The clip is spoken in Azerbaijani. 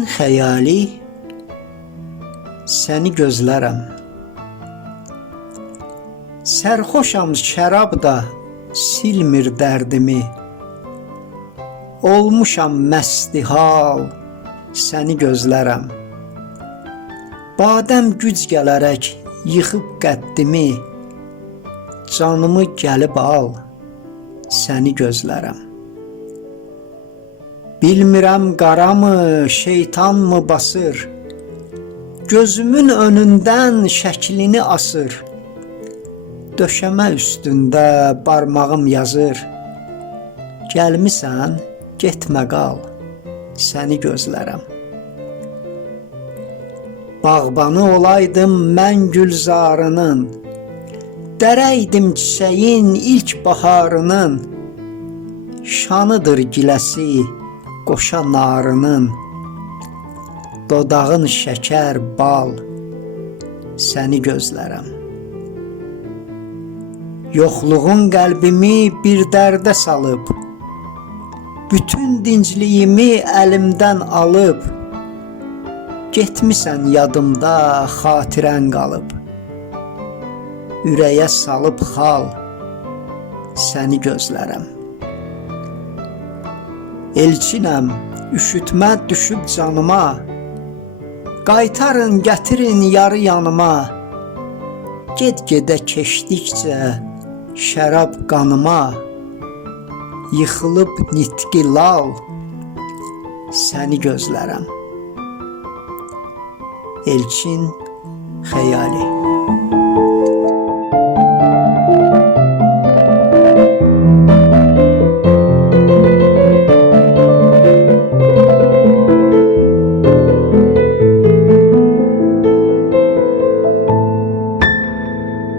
Elçin xəyali, səni gözlərəm. Sərxoşam, şərab da silmir dərdimi. Olmuşam məstihal, səni gözlərəm. Badəm güc gələrək yıxıb qəddimi. Canımı gəlib al, səni gözlərəm. Bilmirəm qaramı, şeytanmı basır, gözümün önündən şəklini asır. Döşəmə üstündə barmağım yazır. Gəlmisən, getmə qal, səni gözlərəm. Bağbanı olaydım mən gülzarının, dərəydim çiçəyin ilk baharının. Şanıdır giləsi qoşa narının, dodağın şəkər bal, səni gözlərəm. Yoxluğun qəlbimi bir dərdə salıb, bütün dincliyimi əlimdən alıb. Getmisən yadımda xatirən qalıb, ürəyə salıb xal, səni gözlərəm. Elçinəm, üşütmə düşüb canıma, qaytarın, gətirin yarı yanıma. Get-gedə keçdikcə şərab qanıma, yıxılıb nitqi lal, səni gözlərəm. Elçin xəyali.